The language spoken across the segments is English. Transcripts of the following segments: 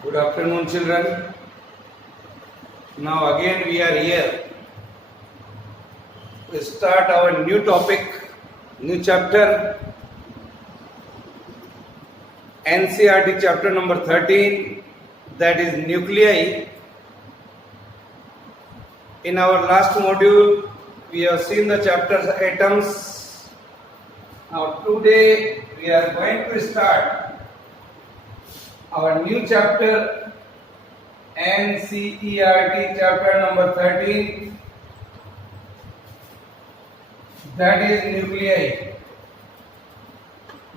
Good afternoon, children. Now again we are here to start our new topic, new chapter, NCERT chapter number 13, that is nuclei. In our last module, we have seen the chapters atoms. Now today we are going to start our new chapter, NCERT chapter number 13, that is nuclei.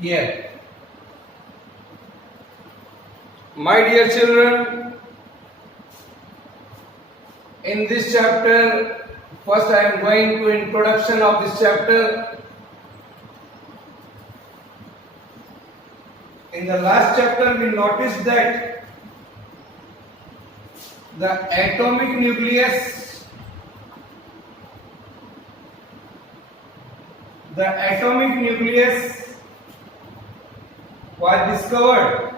Here, my dear children, in this chapter, first I am going to introduction of this chapter. In the last chapter, we noticed that the atomic nucleus was discovered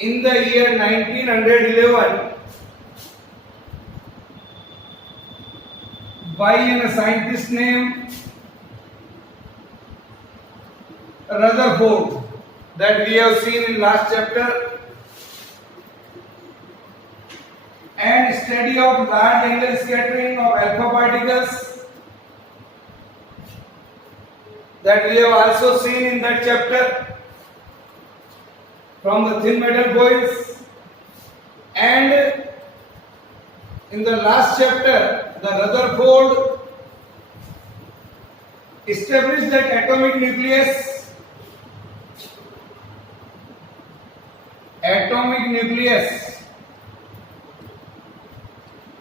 in the year 1911 by a scientist named Rutherford, that we have seen in last chapter, and study of large angle scattering of alpha particles, that we have also seen in that chapter, from the thin metal coils. And in the last chapter, the Rutherford established that atomic nucleus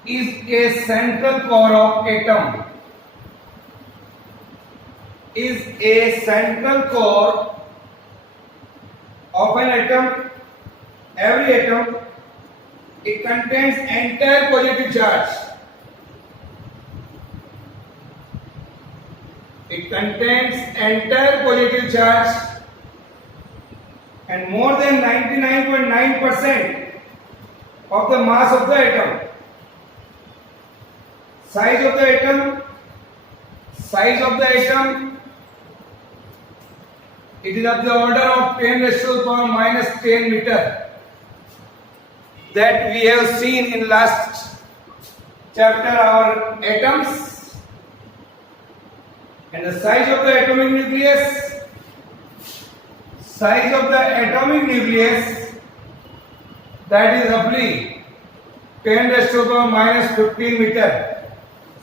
is a central core of atom. An atom. Every atom, it contains entire positive charge. And more than 99.9% of the mass of the atom. Size of the atom, it is of the order of 10⁻⁻10 meter, that we have seen in last chapter our atoms. And the size of the atomic nucleus, that is roughly 10⁻⁻15 meter.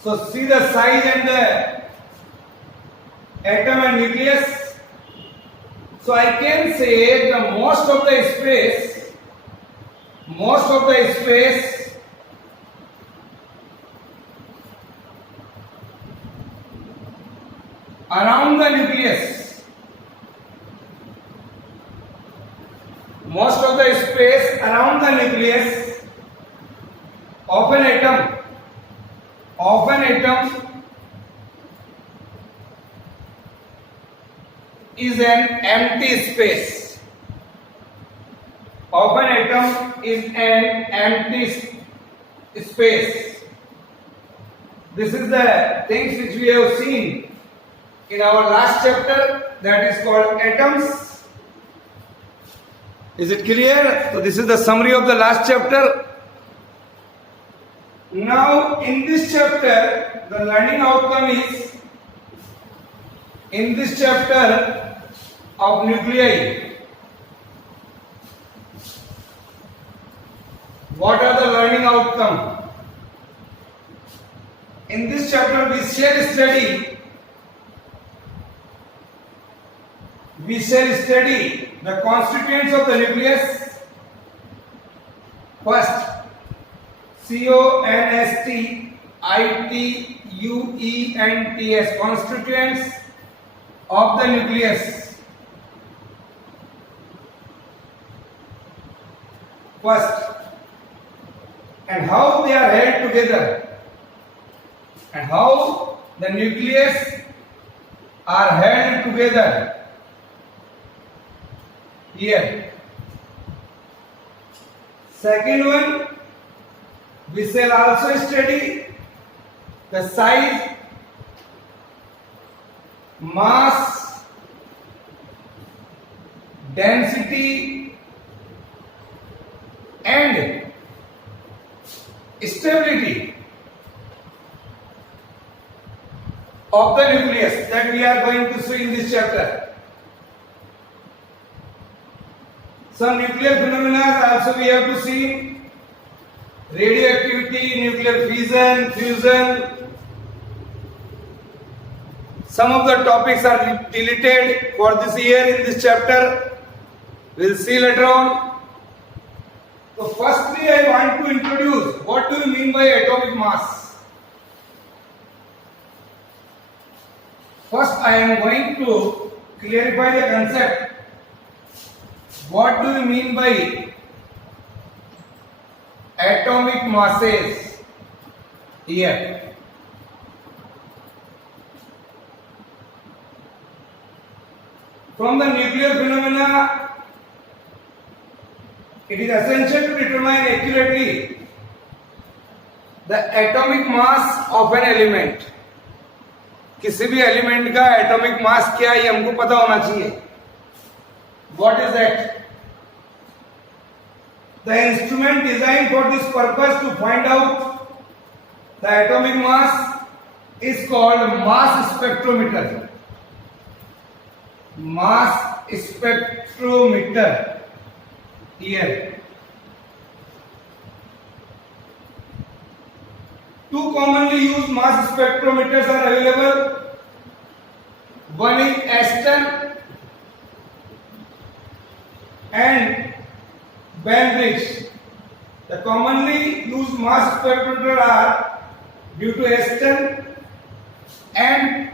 So see the size and the atom and nucleus. So I can say the most of the space around the nucleus, of an atom is an empty space. This is the things which we have seen in our last chapter, that is called atoms. Is it clear? So this is the summary of the last chapter. Now in this chapter, the learning outcome is, in this chapter of nuclei, what are the learning outcome? In this chapter we shall study the constituents of the nucleus. First, constituents, constituents of the nucleus. First, and how they are held together, and how the nucleus are held together. Here, Second one, we shall also study the size, mass, density and stability of the nucleus that we are going to see in this chapter. Some nuclear phenomena also we have to see: radioactivity, nuclear fission, fusion. Some of the topics are deleted for this year in this chapter. We'll see later on. So firstly, I want to introduce what do you mean by atomic mass. First, I am going to clarify the concept. What do you mean by atomic masses here? From the nuclear phenomena, it is essential to determine accurately the atomic mass of an element. किसी भी element का atomic mass क्या है ये हमको पता होना चाहिए. What is that? The instrument designed for this purpose to find out the atomic mass is called mass spectrometer. Mass spectrometer. Here, two commonly used mass spectrometers are available. One is Aston and Bainbridge. The commonly used mass spectrometer are due to Aston and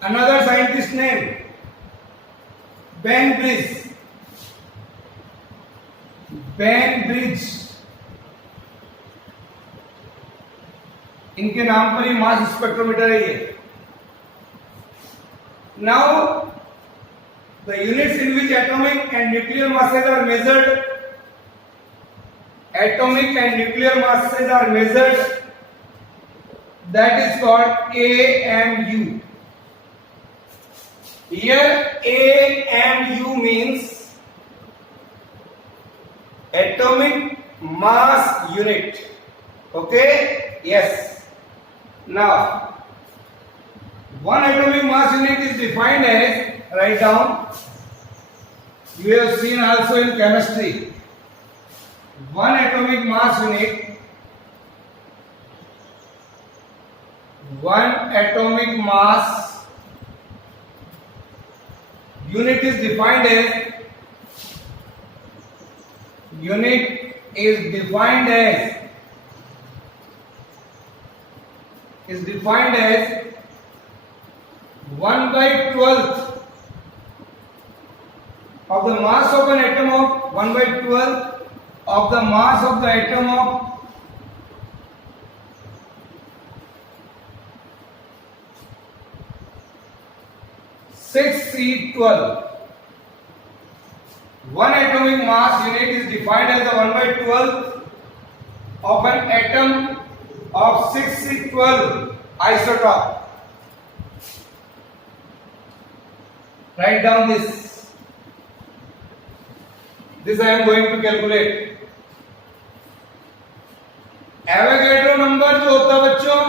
another scientist named Bainbridge. Bainbridge. इनके नाम पर ही मास spectrometer है ये. Now, the units in which atomic and nuclear masses are measured. Atomic and nuclear masses are measured. That is called AMU. Here AMU means atomic mass unit. Okay? Yes. Now, one atomic mass unit is defined as, write down, you have seen also in chemistry. One atomic mass unit, one atomic mass unit is defined as, is defined as 1/12 of the mass of an atom of 1/12 of the mass of the atom of (6C12). One atomic mass unit is defined as the 1/12 of an atom of 6C12 isotope. Write down this. This I am going to calculate. Avogadro number जो होता है बच्चों,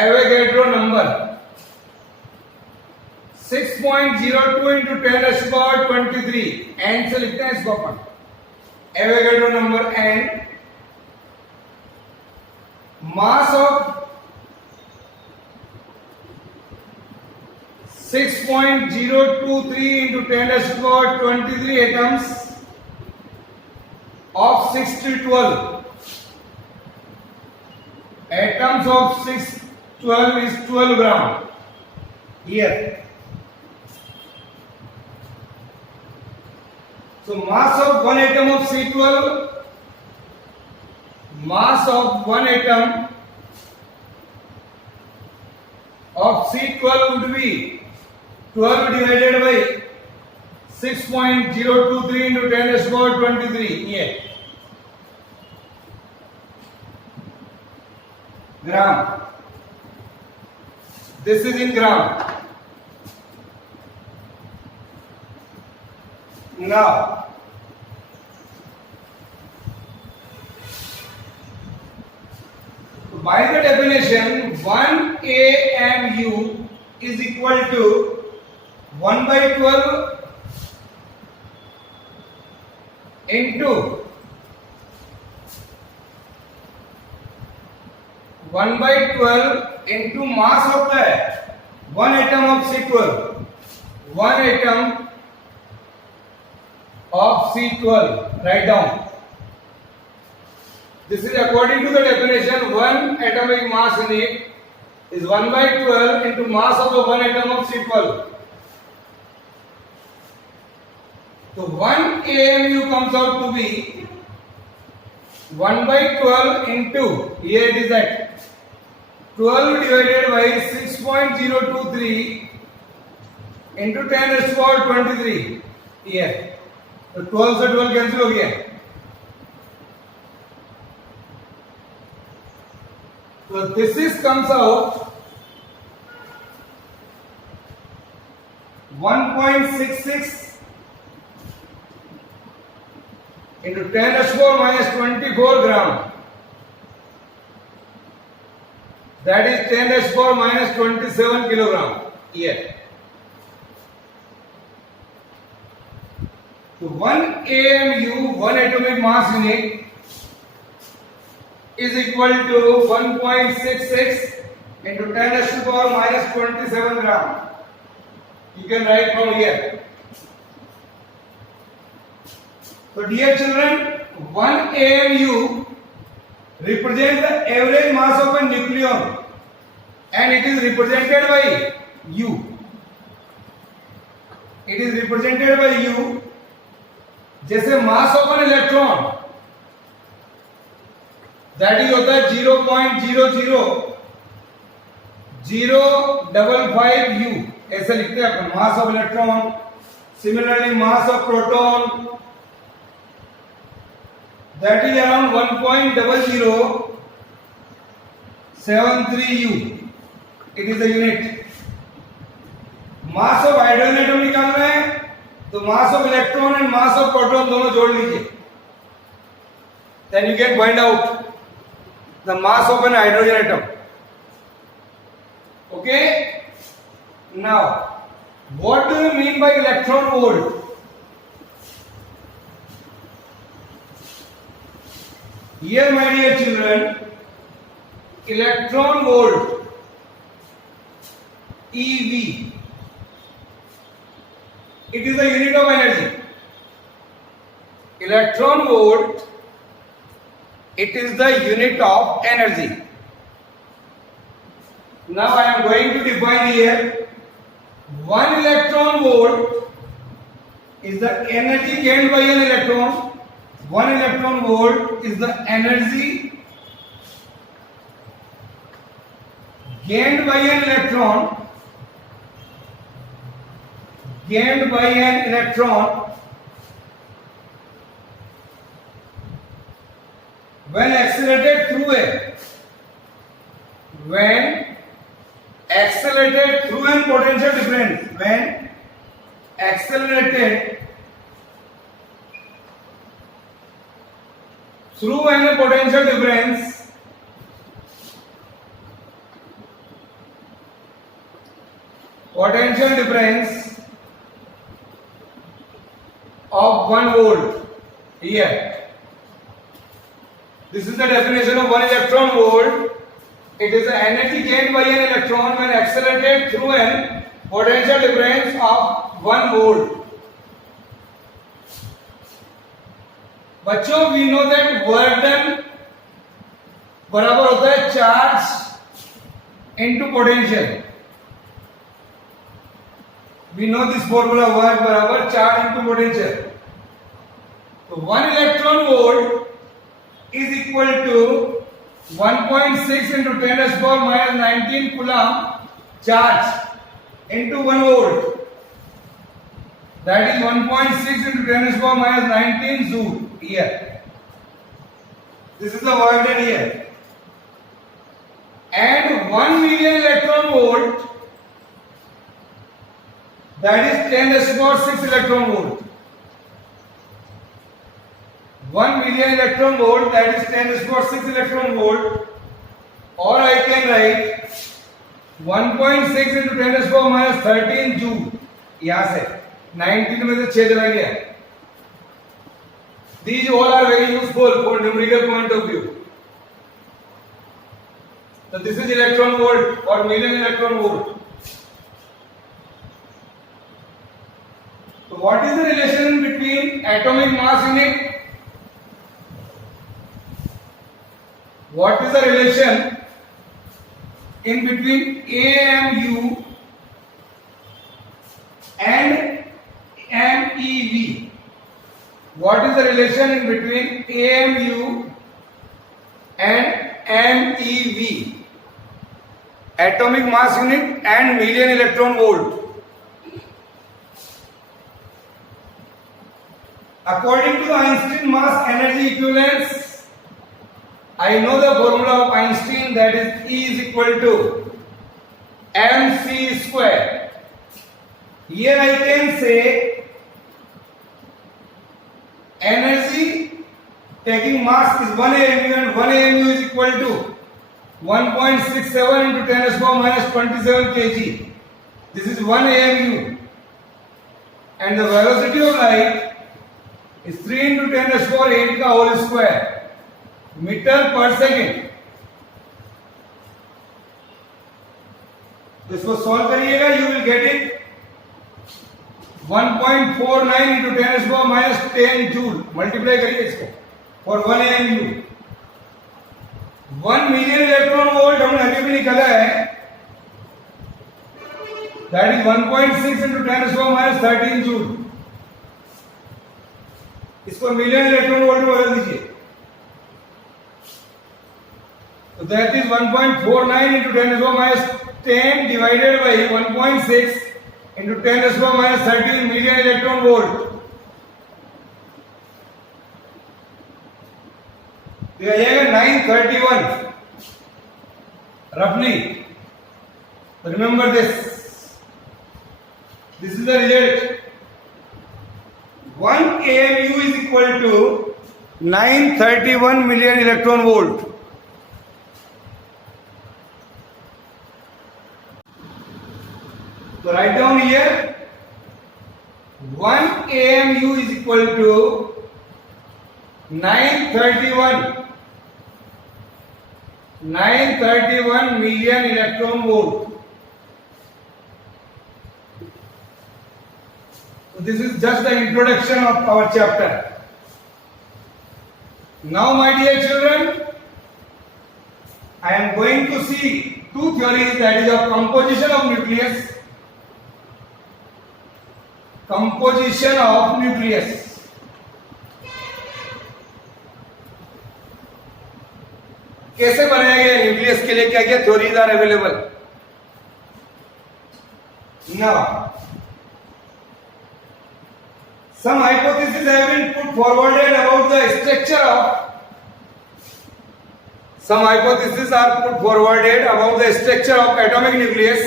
Avogadro number 6.02 into 10⁻23 n से लिखते हैं इसको अपन. Avogadro number n, mass of 6.023 into 10⁻23 atoms of 6 to 12. Atoms of 612 is 12 gram. Here. So mass of one atom of C12, mass of one atom of C12 would be 12 divided by 6.023 into 10 raised to power 23 ये gram. This is in gram. Now by the definition 1 AMU is equal to 1 by 12 into 1 by 12 into mass of the 1 atom of C12. 1 atom of C12. Write down. This is according to the definition. 1 atomic mass in it is 1 by 12 into mass of the 1 atom of C12. So 1 AMU comes out to be 1 by 12 into, here it is at 12 divided by 6.023 into 10 raised to power 23 here. तो 12 से 12 cancel हो गया. So this is comes out 1.66 into 10 raised to power minus 24 gram. That is 10 raised to power minus 27 kilogram here. So 1 AMU, 1 atomic mass unit, is equal to 1.66 into 10 raised to power minus 27 gram. You can write from here. So dear children, 1 AMU represents the average mass of a nucleon and it is represented by U. It is represented by U. जैसे mass of an electron that is होता है 0.00055 U. ऐसे लिखते हैं अपन mass of electron. Similarly, mass of proton that is around 1.0073 U. It is the unit. Mass of hydrogen atom निकालना है तो mass of electron and mass of proton दोनों जोड़ लीजिए. Then you can find out the mass of an hydrogen atom. Okay? Now, what do you mean by electron volt? Here, my dear children, electron volt, EV, it is the unit of energy. Electron volt, it is the unit of energy. Now I am going to define here 1 electron volt is the energy gained by an electron. 1 electron volt is the energy gained by an electron when accelerated through an potential difference. When accelerated through an potential difference of 1 volt. Here, this is the definition of 1 electron volt. It is the energy gained by an electron when accelerated through an potential difference of 1 volt. बच्चों, we know that work done बराबर होता है charge into potential. We know this formula, work बराबर charge into potential. So 1 electron volt is equal to 1.6 into 10 raised to power minus 19 coulomb charge. into 1 volt. That is 1.6 into 10 to the power minus 19 joule here. This is the work done here. And 1 million electron volt, that is 10 to the power 6 electron volt. 1 million electron volt, that is 10 to the power 6 electron volt. Or I can write 1.6 into 10 to the power minus 13 joule. यहाँ से 19 में से 6 चला गया. These all are very useful for numerical point of view. So this is electron volt or million electron volt. So what is the relation between atomic mass unit? What is the relation in between AMU and MeV? What is the relation in between AMU and MeV? Atomic mass unit and million electron volt. According to the Einstein mass energy equivalence, I know the formula of Einstein, that is E is equal to mc square. Here I can say energy taking mass is 1 AMU and 1 AMU is equal to 1.67 into 10 to the power minus 27 kg. This is 1 AMU. And the velocity of light is 3 into 10 to the power 8 का whole square metre पर second. तो इसको solve करिएगा, you will get it 1.49 into 10 to the power minus 10 joule. Multiply करिए इसको for 1 AMU. 1 million electron volt हमने अभी भी निकाला है, that is 1.6 into 10 to the power minus 13 joule. इसको मिलियन इलेक्ट्रॉन वोल्ट में बदल दीजिए. So that is 1.49 into 10 to the power minus 10 divided by 1.6 into 10 to the power minus 13 million electron volt. तो यह आएगा 931 roughly. Remember this. This is the result. 1 AMU is equal to 931 million electron volt. So write down here 1 AMU is equal to 931 million electron volt. So this is just the introduction of our chapter. Now my dear children, I am going to see two theories, that is of composition of nucleus. Composition of nucleus. कैसे बनाया गया nucleus के लिए, क्या क्या theories are available. Now, some hypotheses have been put forwarded about the structure of. Some hypotheses are put forwarded about the structure of atomic nucleus.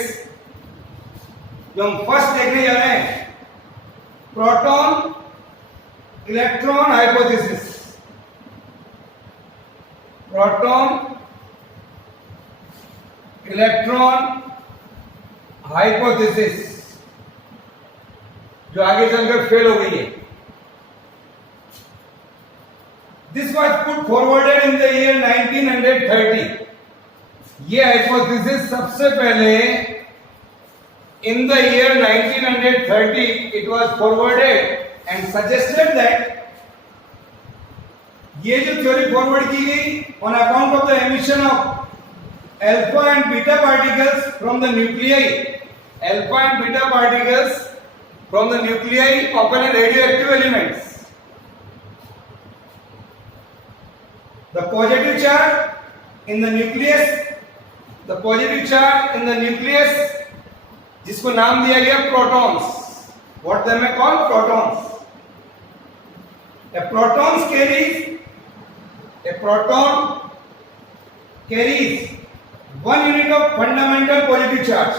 जो हम first देखने जा रहे हैं, proton electron hypothesis. Proton electron hypothesis जो आगे चलकर fail हो गई है. This was put forwarded in the year 1930. ये हाइपोथेसिस सबसे पहले in the year 1930 it was forwarded and suggested that ये जो थ्योरी फॉरवर्ड की गई on account of the emission of alpha and beta particles from the nuclei. Alpha and beta particles from the nuclei of radioactive elements. The positive charge in the nucleus, the positive charge in the nucleus जिसको नाम दिया गया protons. What they may call protons. A proton carries 1 unit of fundamental positive charge.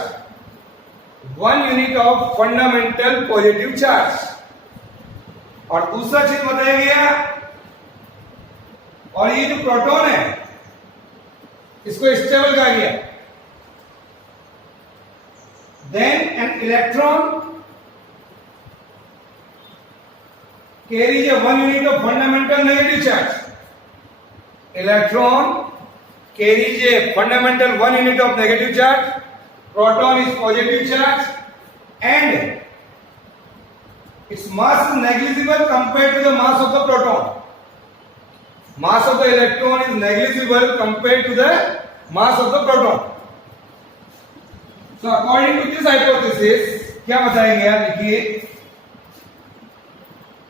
1 unit of fundamental positive charge. और दूसरा चीज बताया गया, और ये जो प्रोटॉन है इसको स्टेबल कहा गया. Then an electron carries a 1 unit of fundamental negative charge. Electron carries a fundamental 1 unit of negative charge. Proton is positive charge, and its mass is negligible compared to the mass of the proton. Mass of the electron is negligible compared to the mass of the proton. So according to this hypothesis, क्या बताया गया देखिए.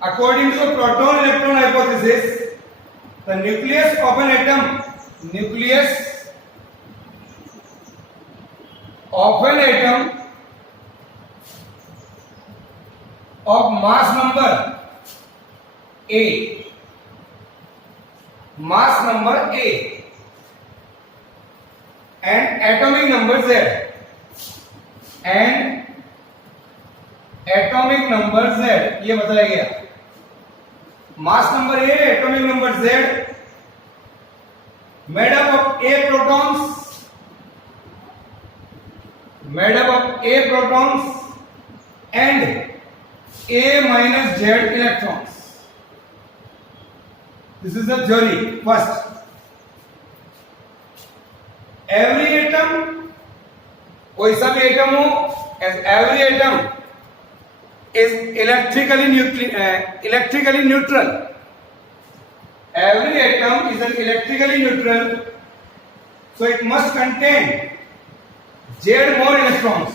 According to the proton-electron hypothesis, the nucleus of an atom of mass number A and atomic number Z ये बताया गया. Mass number A, atomic number Z, made up of A protons and A minus Z electrons. This is the theory. First, every atom, कोई सा भी atom हो, as every atom is electrically neutral. Every atom is electrically neutral, so it must contain Z more electrons.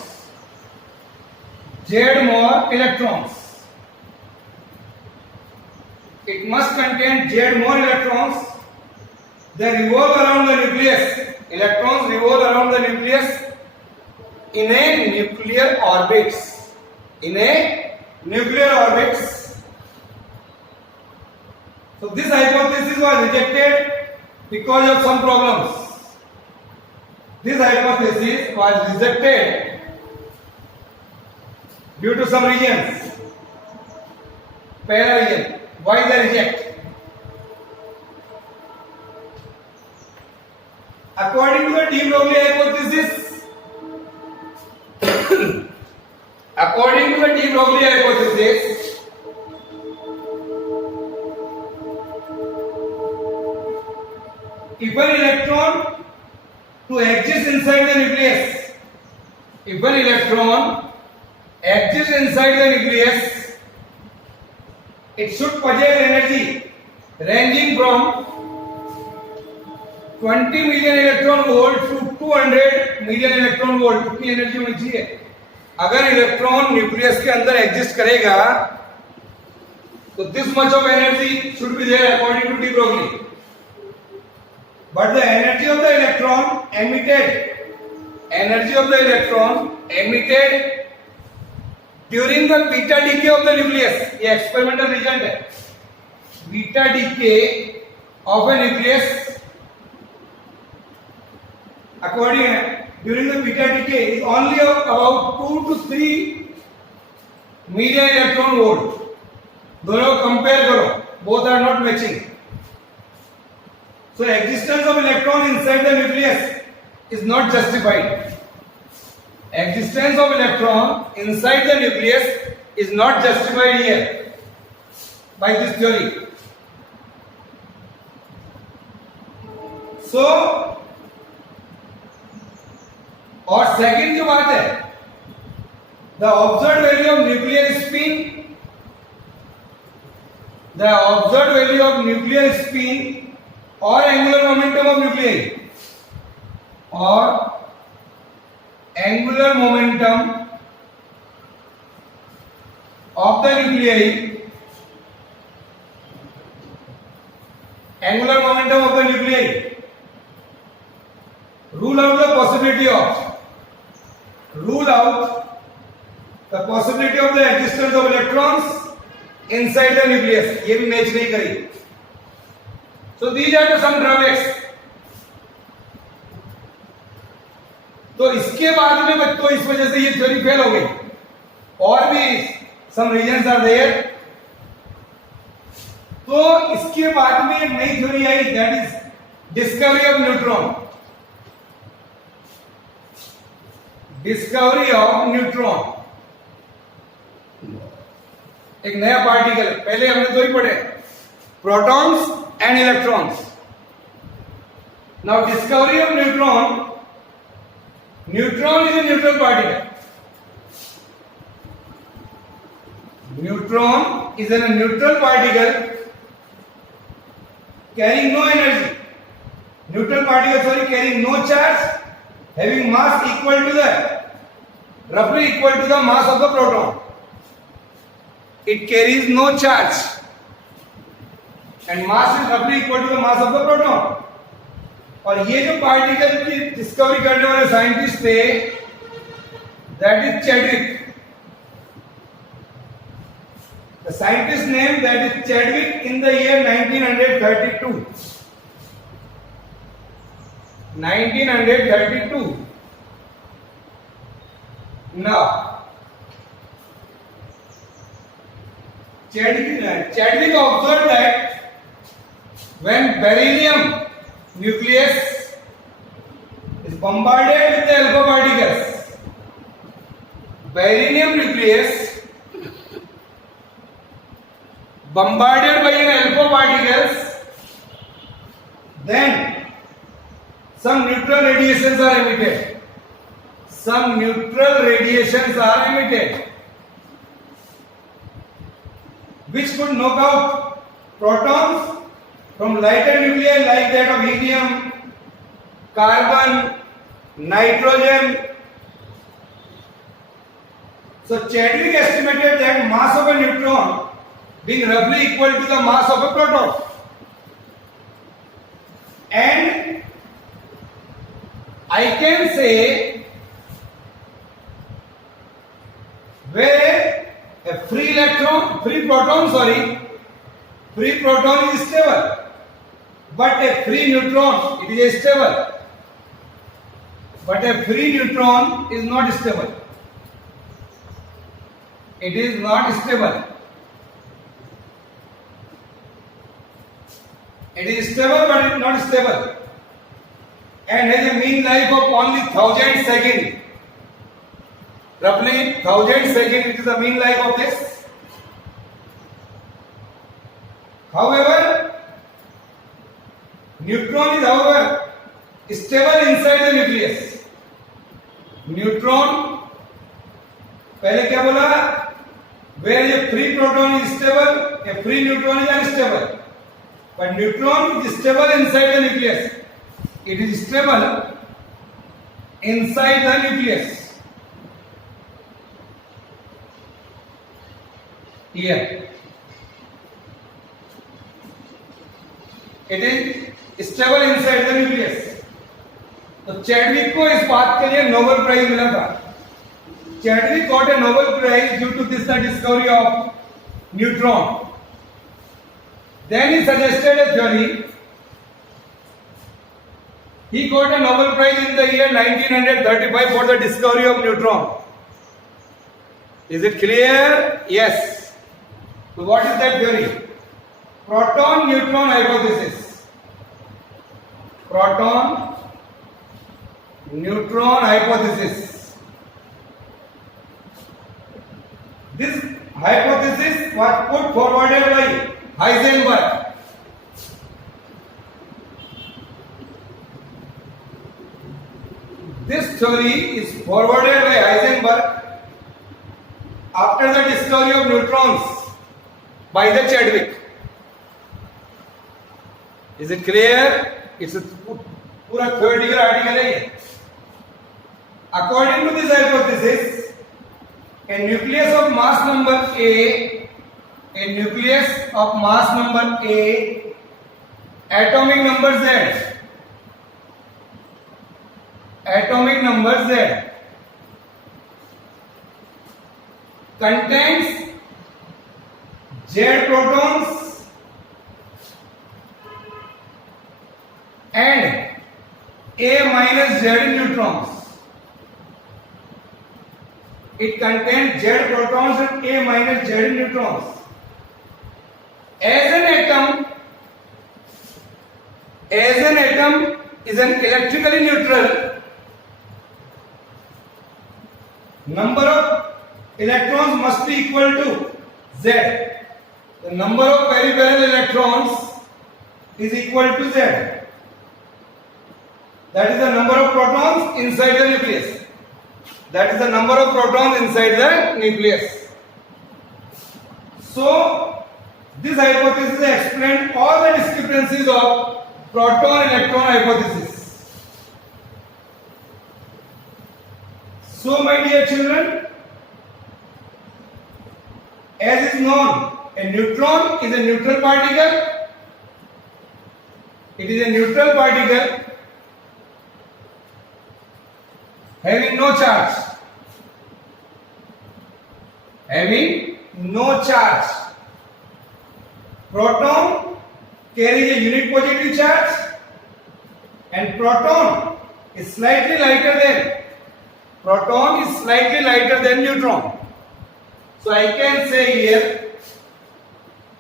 It must contain Z more electrons. They revolve around the nucleus. Electrons revolve around the nucleus in a nuclear orbits. So this hypothesis was rejected because of some problems. This hypothesis was rejected due to some reasons. पहला reason, why they reject? According to the de Broglie hypothesis, if an electron to exist inside the nucleus, it should possess energy ranging from 20 million electron volt to 200 million electron volt. कितनी energy होनी चाहिए? अगर electron nucleus के अंदर exist करेगा तो this much of energy should be there according to de Broglie. But the energy of the electron emitted during the beta decay of the nucleus, ये experimental result है. Beta decay of a nucleus, during the beta decay is only about 2 to 3 million electron volt. दोनों compare करो, both are not matching. So existence of electron inside the nucleus is not justified. Existence of electron inside the nucleus is not justified here by this theory. So, और second जो बात है, the observed value of nuclear spin or angular momentum of nuclei rule out the possibility of the existence of electrons inside the nucleus, ये भी match नहीं करी. So these are the some drawbacks. तो इसके बाद में बच्चों इस वजह से ये थ्योरी फेल हो गई. और भी some reasons are there. तो इसके बाद में एक नई थ्योरी आई, that is discovery of neutron. Discovery of neutron, एक नया पार्टिकल. पहले हमने दो ही पढ़े, protons and electrons. Now discovery of neutron. Neutron is a neutral particle. Neutron is a neutral particle carrying no energy. Neutral particle sorry carrying no charge, having mass equal to the roughly equal to the mass of the proton. It carries no charge and mass is roughly equal to the mass of the proton. और ये जो particle की discovery करने वाले scientist थे, that is Chadwick. The scientist name that is Chadwick in the year 1932. 1932. Now, Chadwick observed that when beryllium nucleus is bombarded with the alpha particles, beryllium nucleus bombarded by an alpha particles, then some neutral radiations are emitted. Some neutral radiations are emitted, which could knock out protons from lighter nuclei like that of helium, carbon, nitrogen. So Chadwick estimated that mass of a neutron being roughly equal to the mass of a proton, and I can say where a free proton is stable, but a free neutron, it is stable, but a free neutron is not stable. It is not stable. It is stable, but it is not stable, and has a mean life of only 1000 seconds. Roughly 1000 seconds, it is the mean life of this. However, neutron is stable inside the nucleus. Neutron, पहले क्या बोला? Where a free proton is stable, a free neutron is unstable. But neutron is stable inside the nucleus. It is stable inside the nucleus. Here it is stable inside the nucleus. तो Chadwick को इस बात के लिए Nobel prize मिला था. Chadwick got a Nobel Prize due to this the discovery of neutron. Then he suggested a theory. He got a Nobel Prize in the year 1935 for the discovery of neutron. Is it clear? Yes. So what is that theory? Proton-neutron hypothesis. Proton-neutron hypothesis. This hypothesis was put forward by Heisenberg. This theory is forwarded by Heisenberg after the discovery of neutrons by the Chadwick. Is it clear? It's a पूरा theoretical article है ये. According to this hypothesis, a nucleus of mass number A, atomic number Z, contains Z protons and A minus Z neutrons. It contains Z protons and A minus Z neutrons. As an atom is an electrically neutral. Number of electrons must be equal to Z. The number of peripheral electrons is equal to Z. That is the number of protons inside the nucleus. That is the number of protons inside the nucleus. So, this hypothesis explains all the discrepancies of proton-electron hypothesis. So, my dear children, as is known, a neutron is a neutral particle. It is a neutral particle having no charge. Having no charge. Proton carries a unit positive charge and proton is slightly lighter than neutron. So I can say here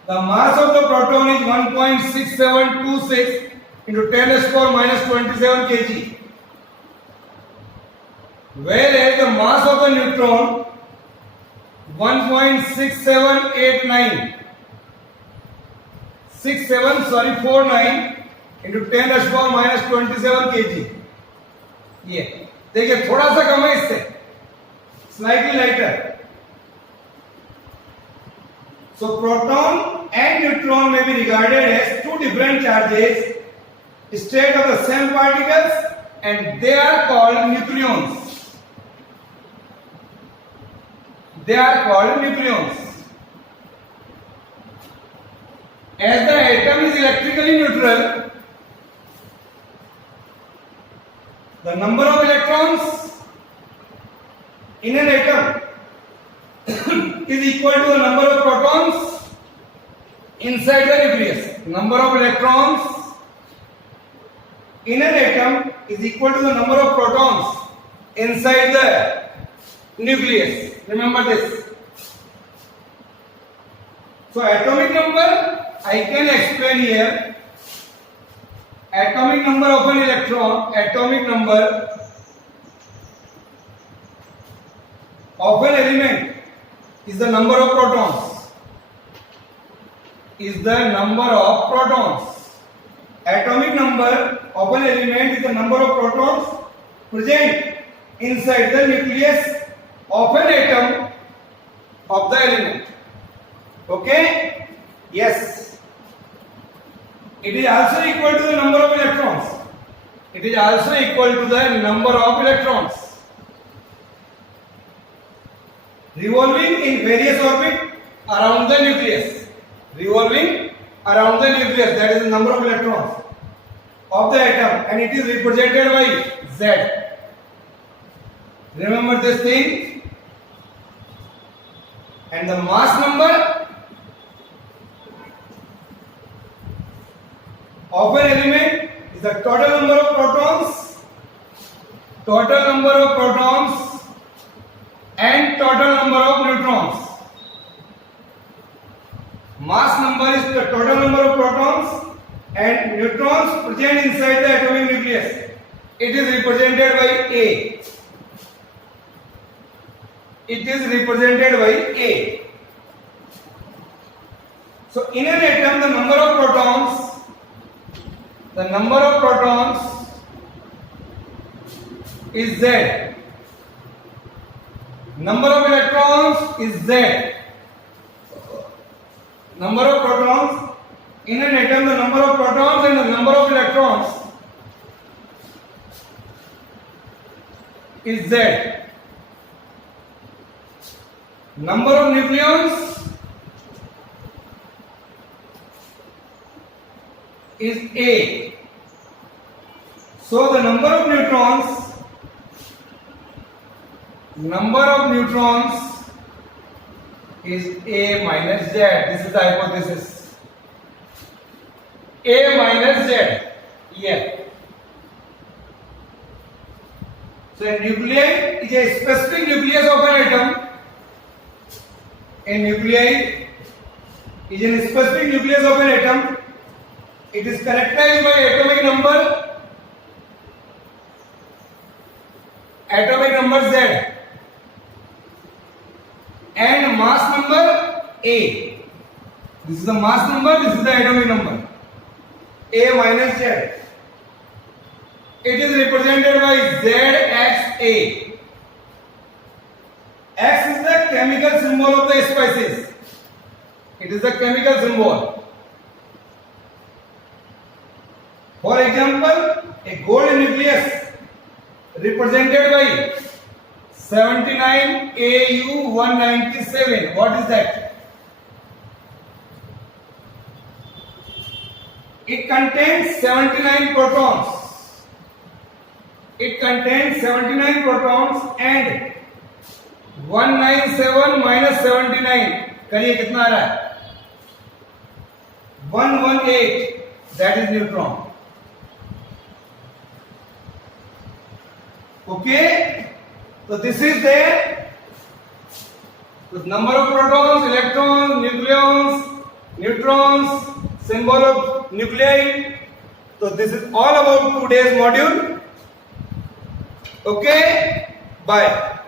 the mass of the proton is 1.6726 into 10 raised to power minus 27 kg. Whereas the mass of the neutron 1.6749 49 into 10 raised to power minus 27 kg. ये देखिए थोड़ा सा कम है इससे, slightly lighter. So proton and neutron may be regarded as two different charges, state of the same particles, and they are called nucleons. They are called nucleons. As the atom is electrically neutral, the number of electrons in an atom is equal to the number of protons inside the nucleus. Number of electrons in an atom is equal to the number of protons inside the nucleus. Remember this. So atomic number I can explain here. Atomic number of an electron, atomic number of an element is the number of protons. Is the number of protons. Atomic number of an element is the number of protons present inside the nucleus of an atom of the element. Okay? Yes. It is also equal to the number of electrons. It is also equal to the number of electrons revolving in various orbits around the nucleus. Revolving around the nucleus, that is the number of electrons of the atom, and it is represented by Z. Remember this thing. And the mass number of an element is the total number of protons and total number of neutrons. Mass number is the total number of protons and neutrons present inside the atomic nucleus. It is represented by A. It is represented by A. So in an atom, the number of protons is Z. Number of electrons is Z. Number of protons in an atom, the number of protons and the number of electrons is Z. Number of nucleons is A. So the number of neutrons is A minus Z. This is the hypothesis. A minus Z. Yeah. So a nuclei is a specific nucleus of an atom. A nuclei is a specific nucleus of an atom. It is characterized by atomic number Z and mass number A. This is the mass number, this is the atomic number. A minus Z. It is represented by ZXA. X is the chemical symbol of the species. It is the chemical symbol. For example, a gold nucleus represented by 79Au197. What is that? It contains 79 protons. It contains 79 protons and 197 minus 79. करिए कितना आ रहा है? 118. That is neutron. Okay, so this is there. The number of protons, electrons, nucleons, neutrons, symbol of nuclei. So this is all about today's module. Okay, bye.